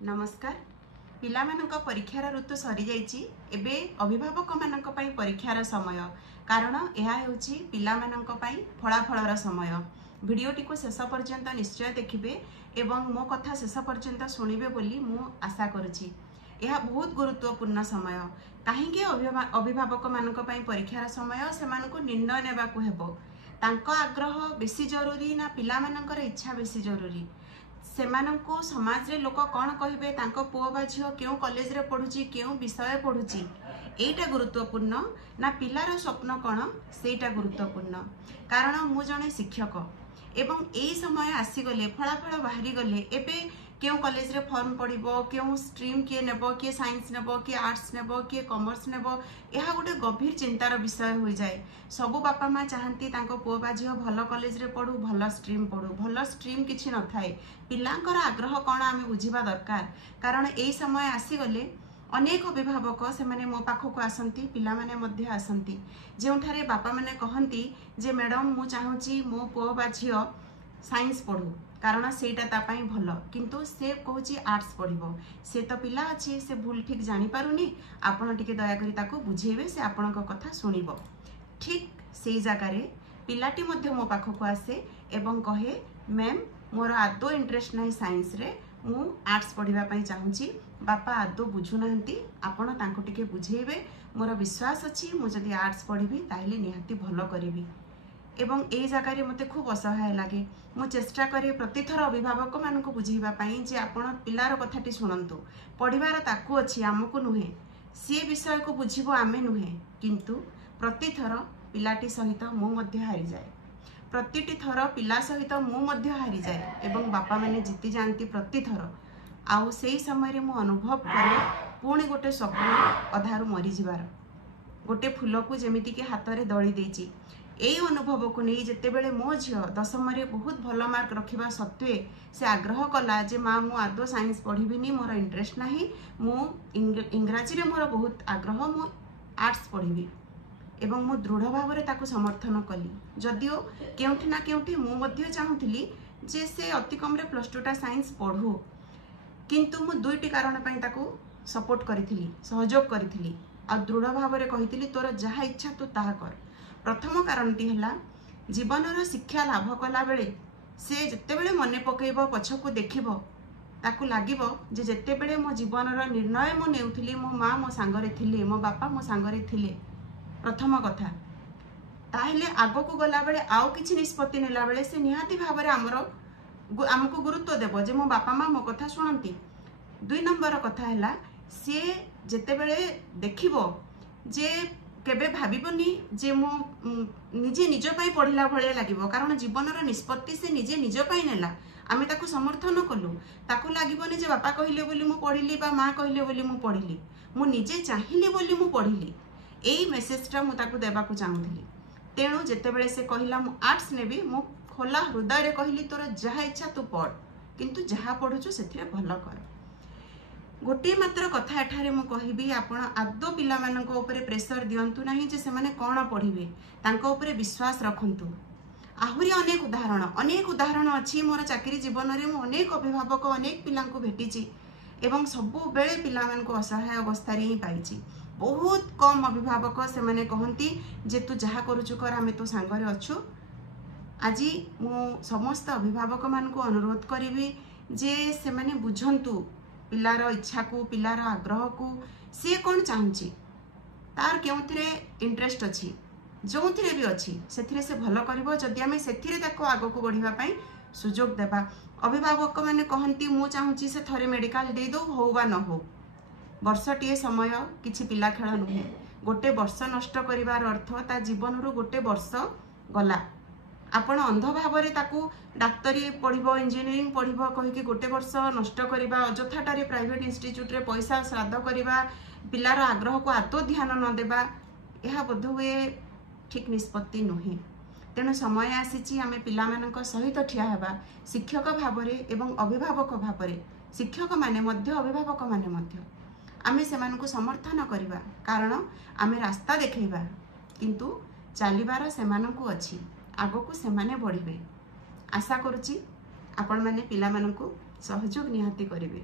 नमस्कार। पिलामानंक परीक्षार ऋतु सरी जाइछि। एबे अभिभावक मानंक पई परीक्षार समय, कारण यह हेउछि पिलामानंक पई फलाफलर समय। भिडियोटी को शेष पर्यंत निश्चय देखिबे एवं मो कथा शेष पर्यंत शुणिबे बोली मु आशा करुछि। यह बहुत गुरुत्वपूर्ण समय। काहेकि अभिभावक मानंक पई परीक्षार समय सेमानकु निर्णय नेबाकु हेबो। तांको आग्रह बेसी जरूरी ना पिलामानंकर इच्छा बेसी जरूरी? सेमानंको समाज रे लोक कौन कहिबे, तांको पुओ बा झियो केउ कॉलेज रे पढुची, केउ विषय पढुची, एटा गुरुत्वपूर्ण ना पिलार स्वप्न कौन सेटा गुरुत्वपूर्ण? कारण मु जने शिक्षक एवं एई समय आसी गले, फलाफल बाहरी गले, एबे केउ कॉलेज रे फॉर्म पड़िबो, केउ स्ट्रीम किए नेबो, किए साइंस नेबो, किए आर्ट्स नेबो, किए कॉमर्स नेबो, यह गोटे गंभीर चिंतार विषय हो जाए। सबु बापा माँ चाहती तांको पुओ बा झियो भल कॉलेज रे पढ़ू, भल स्ट्रीम पढ़ू। भल स्ट्रीम किछि न थाए, पिलांकर आग्रह कौन आमे बुझिबा दरकार। कारण एई समय आसी गले अनेक अभिभावक से माने मो पाखक आसंती, पिला माने मध्य आसंती, जेउठारे बापा माने कहंती जे मैडम मु चाहूची मो पुओ बा झियो साइंस पढ़ू, कारण सेटा ता पई भल, किंतु से कहूची आर्ट्स पढ़िबो। से तो पिला अछि, से भूल ठीक जानि पारुनी, आपण टिके दया करी ताको बुझेबे, से आपणक कथा सुनिबो। ठीक सेई जगार पिलाटी मध्य मो पाखक आसे एवं कहे मैम मोर आदो इंटरेस्ट नाही साइंस रे, मु आर्ट्स पढ़िबा पई चाहूची, बापा आदो बुझु नाहंती, आपण तांको टिके बुझेबे। मोर विश्वास अछि मु जदि आर्ट्स पढ़िबी ताहिले निहाती भलो करिबी। एवं ए जगार मते खूब असहाय लागे। मु चेष्टा करे प्रतिथर अभिभावक मानक बुझेबा पई जे आपण पिलार कथाटी शुणंतु। पढ़िबार ताकू अछि, आमको नुहे, सी विषय को बुझिबो आमे नुहे, किंतु प्रतिथर पिलाटी सहित मु मध्य हारि जाए। प्रतिटी थर पिला सहित मु मध्य हारि जाए एवं बापा माने जीति जानती प्रतिथर। आउ सेई समय रे मु अनुभव करे पुणी गोटे स्वप्न अधारु मरी जिबार, गोटे फूल को जेमिति के हाथ रे दळी देछि। एई अनुभव को नहीं जेतेबेले मो झियो दशम रे बहुत भल मार्क रखिबा सत्वे से आग्रह कला जे माँ मु आदो साइंस पढ़िबिनी, मोर इंटरेस्ट नाही, मु इंग्राजी रे मोर बहुत आग्रह, मु आर्ट्स पढ़िबी एवं मु दृढ़ भाव रे ताकू समर्थन कली। जदियो केउठी ना केउठी मु मध्य चाहूथिली जे से अति कम रे +2 टा साइंस पढ़ू, किंतु मु दुईटी कारण पई ताकू सपोर्ट करिथिली, सहयोग करिथिली आ दृढ़ भाव रे कहिथिली तोर जहा इच्छा तू ताहा कर। प्रथम कारणटी हला जीवनर शिक्षा लाभ कला बेले से जेतेबेले मने पकेइबो, पछकू देखिबो, ताकू लागिबो जे जेतेबेले मो जीवनर निर्णय मु नेउथिली मो माँ मो सांगरे थिले, मो बापा मो सांगरे थिले। प्रथम कथा ताहले आगो को गला बेले आउ किछि निष्पत्ति नेला बेले से निहाती भाव रे आमको गुरुत्व देबो जे मो बापा माँ मो कथा सुनंती। दुई नंबर कथा हला से जेतेबेले देखिबो जे केबे भाबिबनी जे मो निजे निज पई पढ़िला भलिया लागिबो, कारण जीवनर निष्पत्ति से निजे निज पई नेला, आमे ताकू समर्थन कलु। ताकू लागिबनी जे बापा कहिले बोली मु पढ़िली बा माँ कहिले बोली मु पढ़िली, मु निजे चाहिली बोली मु पढ़िली। एई मेसेजटा मु ताकू देबाकू चाहूथिली। तेणु जेतेबेले से कहिला मु आर्ट्स नेबी, मु खोला हृदय रे कहिली तोर जहा इच्छा तू पढ़, किंतु जहा पढ़ुछु सेथिरे भलो कर। गोटे मात्र कथा एठारे मु कहिबी, आपण आदो पिला मानक ऊपर प्रेशर दियंतु नाही जे सेमाने कोन पढ़िबे, तांको ऊपर विश्वास रखंतु। आहुरी अनेक उदाहरण अछि मोर चाकरी जीवन रे। मु अनेक अभिभावक अनेक पिलांको भेटिची एवं सबु बेले पिला मानको असहाय अवस्था रे ही पाइची। बहुत कम अभिभावक से माने कहंती जे तू जहा करूछु कर, आमे तो सांगरे अछु। आज मु समस्त अभिभावक मानको अनुरोध करिवि जे से माने बुझंतु पिलार इच्छा को, पिलार आग्रह को, सी कौन चाहूची, तार केउथिरे इंटरेस्ट अछि, जोथिरे भी अछि सेथिरे से भलो करिवो जदि आमे सेथिरे ताको आगो को बढ़िबा पई सुजोग देबा। अभिभावक माने कहंती मु चाहूची से थरे मेडिकल दे दो, हो बा न हो। वर्षटीए समय किछि पिला खेल नुहे। गोटे वर्ष नष्ट करिवार अर्थ ता जीवन रु गोटे वर्ष गला। आपण अंध भाव रे ताकू डाक्तरी पढ़िबो, इंजीनियरिंग पढ़िबो कहि गोटे वर्ष नष्ट करिबा, अजथाटारे प्राइवेट इंस्टीट्यूट रे पैसा श्राद्ध करिबा, पिलार आग्रह को आदो ध्यान न देबा, यह बोध हुए ठीक निष्पत्ति नुहे। तेणु समय आसीची आमे पिला मानक सहित ठिया हेबा, शिक्षक भाव रे एवं अभिभावक भाव रे। शिक्षक माने मध्य, अभिभावक माने मध्य आमे सेमानकु समर्थन करिबा, कारण आमे रास्ता देखैबा, किंतु चालिबार सेमानकु अछि, आगो को सेमाने बढ़िबे। आशा करूची आपण माने पिला मानकु सहयोग निहाती करिवे।